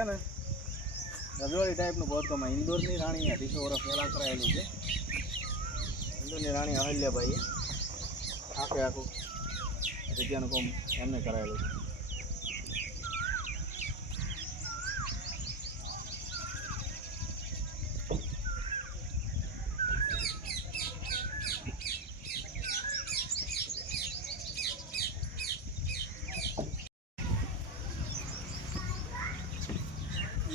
છે ને, રજવાડી ટાઈપનું બાંધકામ ઇન્દોરની રાણી અઢીસો વર્ષ પહેલાં કરાયેલું છે. ઇન્દોરની રાણી અહલ્યાભાઈએ આખે આખું જગ્યાનું કામ એમને કરાયેલું છે.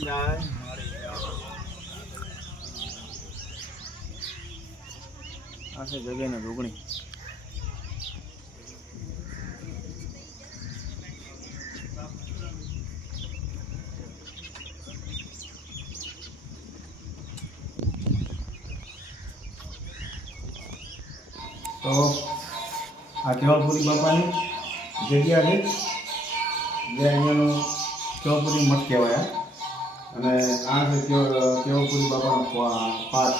જાય આ છે જગ્યાની રૂગણી તો આ કેવલપુરી બાપાની જગ્યા છે જે અહીંયાનું કેવલપુરી મઠ કહેવાય. અને આ છે કેવપુરી બાપાનો પાઠ?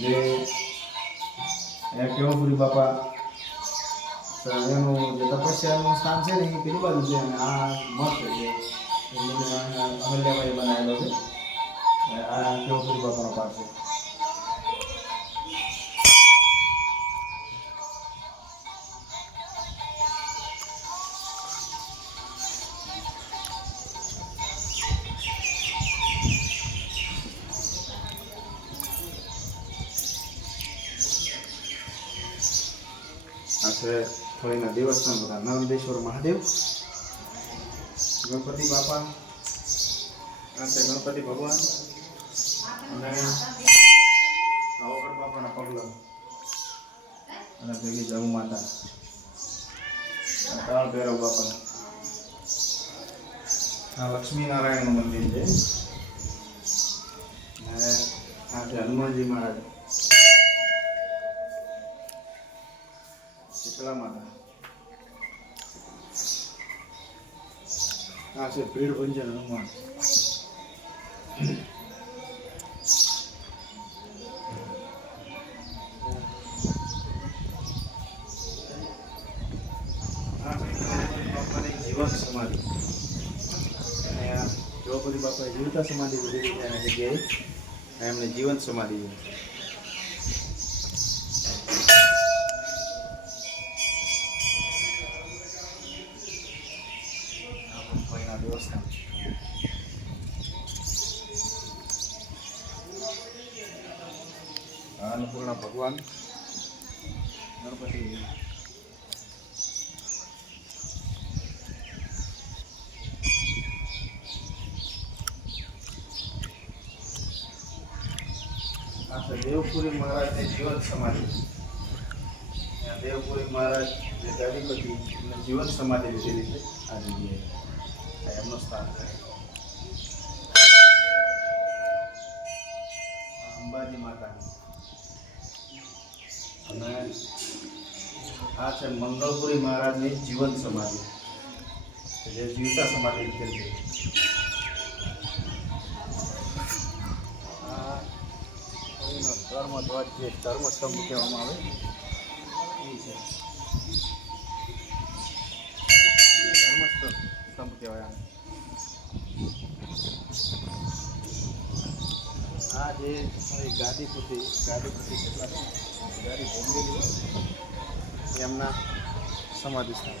જે, એ કેવપુરી બાપા? એનું જે તપસ્યાનું સ્થાન છે ને, એ પેલી બાજુ છે અને આ મઠ છે. અહલ્યાભાઈ બનાવેલો છે. આ કેવપુરી બાપાનો પાઠ છે? છે થોડીના દેવસ્થાન બધા નર્મદેશ્વર મહાદેવ. ગણપતિ બાપા આ ગણપતિ ભગવાન અને નવગઢ બાપાના પગલા. અને ભેગી જવું માતા. ત્રણ ભૈરવ બાપા આ લક્ષ્મીનારાયણનું મંદિર છે. અને આ હનુમાનજી મહારાજ. શીતળા માતા આ છે ભીડ ભંજન હનુમાન આ છે દ્રૌપદી બાપાની જીવન સમાધિ અને આ દ્રૌપદી બાપાએ જીવતા સમાધિ લીધી છે એના જગ્યાએ આ એમને જીવન સમાધિ ભગવાન. ગણપતિ દેવપુરી મહારાજ ને જીવન સમાધિ. દેવપુરી મહારાજ જે ગાદીપતિ એમને જીવન સમાધિ લીધેલી છે. આ જગ્યાએ એમનું સ્થાન કરે અંબાજી માતા અને આ છે મંગળપુરી મહારાજની જીવન સમાધિ, જે જીવતા સમાધિ છે આ અહીંનો ધર્મ ધ્વજ જે ધર્મસ્તંભ કહેવામાં આવે એ છે ધર્મસ્તંભ સ્તંભ કહેવાય આને. આ જે ગાદી પૂછી ગાદી પૂછી કેટલા ગાદી ભોગવેલી એમના સમાધિ સ્થાન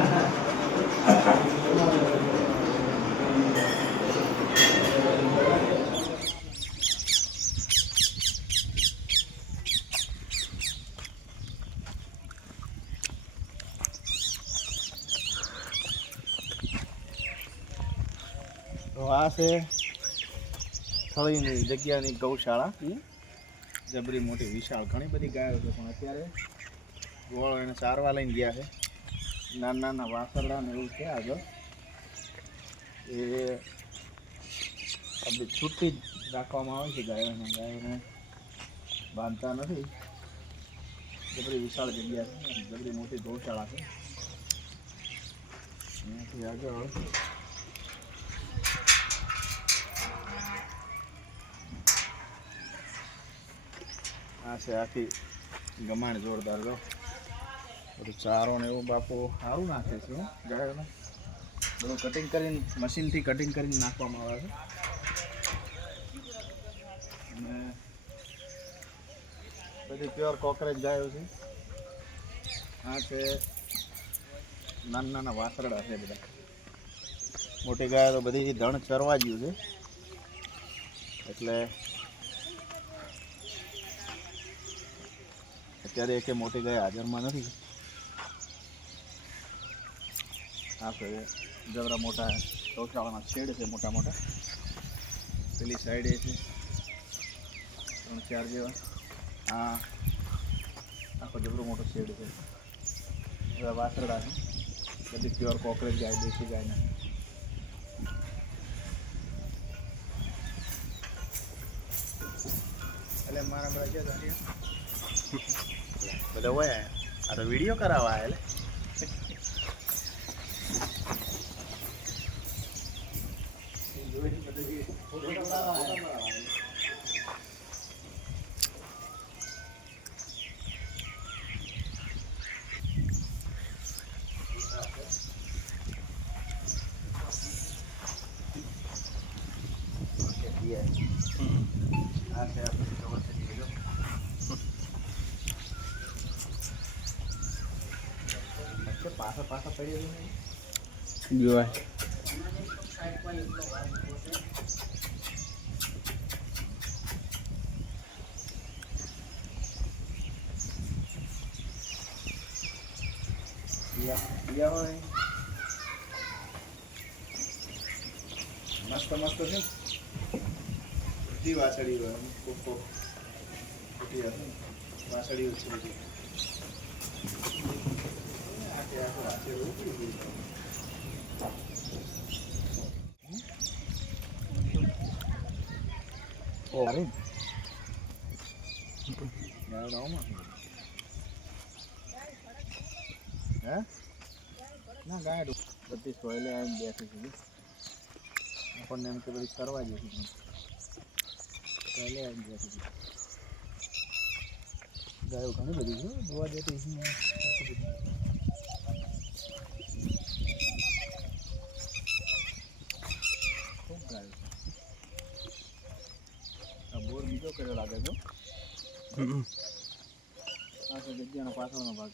આ છે થળીની જગ્યાની ગૌશાળા. જબરી મોટી વિશાળ. ઘણી બધી ગાયો છે પણ અત્યારે ગોળ એને ચારવા લઈને ગયા છે. નાના નાના વાસરડા ને એવું છે આગળ. એ આપણે છૂટી જ રાખવામાં આવે છે ગાયોને. ગાયોને બાંધતા નથી. જબરી વિશાળ જગ્યા છે. જબરી મોટી ગૌશાળા છે. એનાથી આગળ આ છે આખી ગમાણ જોરદાર જો. બધું ચારો ને એવું બાપુ સારું નાખે છે ગાયોને. બધું કટિંગ કરીને મશીનથી કટિંગ કરીને નાખવામાં આવે છે. અને બધી પ્યોર કોકરેજ ગાયો છે. આ છે નાના નાના વાસરડા છે બધા. મોટી ગાયો તો બધી ધણ ચરવા ગયું છે. એટલે અત્યારે એકે મોટી ગાય હાજરમાં નથી. આ છે જબરા મોટા ગૌશાળાના શેડ છે, મોટા મોટા. પેલી સાઈડે છે. ત્રણ ચાર જેવા. આ આખો જબરો મોટો શેડ છે. વાસરડા છે. બધી પ્યોર કોકરેજ ગાય, દેશી ગાયના. એટલે મારા બધા ક્યાં જાણીએ બધા હોય? આ તો વીડિયો કરાવવા એટલે જોઈ છે આપણે કવર કરી દીધો એટલે પાછા પાછા પડી રહ્યું જોવાય મસ્ત મસ્ત છે બધી વાછડી હોય કોકો બધી હશે ને. વાસળીઓ છે બધી. આખે આખું વાસળી ઉતરી ગયું. ઓ અરે ગાય રાવમાં હે ના ગાય ડૂ- બધી સોયલે આવીને બેઠી છે આપણને એમ કે બધી કરવા જેવી છે સોયલે આવીને બેઠી છે ગાયો ઘણી બધી છે હો, જોવા જતી છે ને, આટલી બધી. ખૂબ ગાયો છે આ બોર બીજો કર્યો લાગે છે હો. આ છે જગ્યાનો પાછળનો ભાગ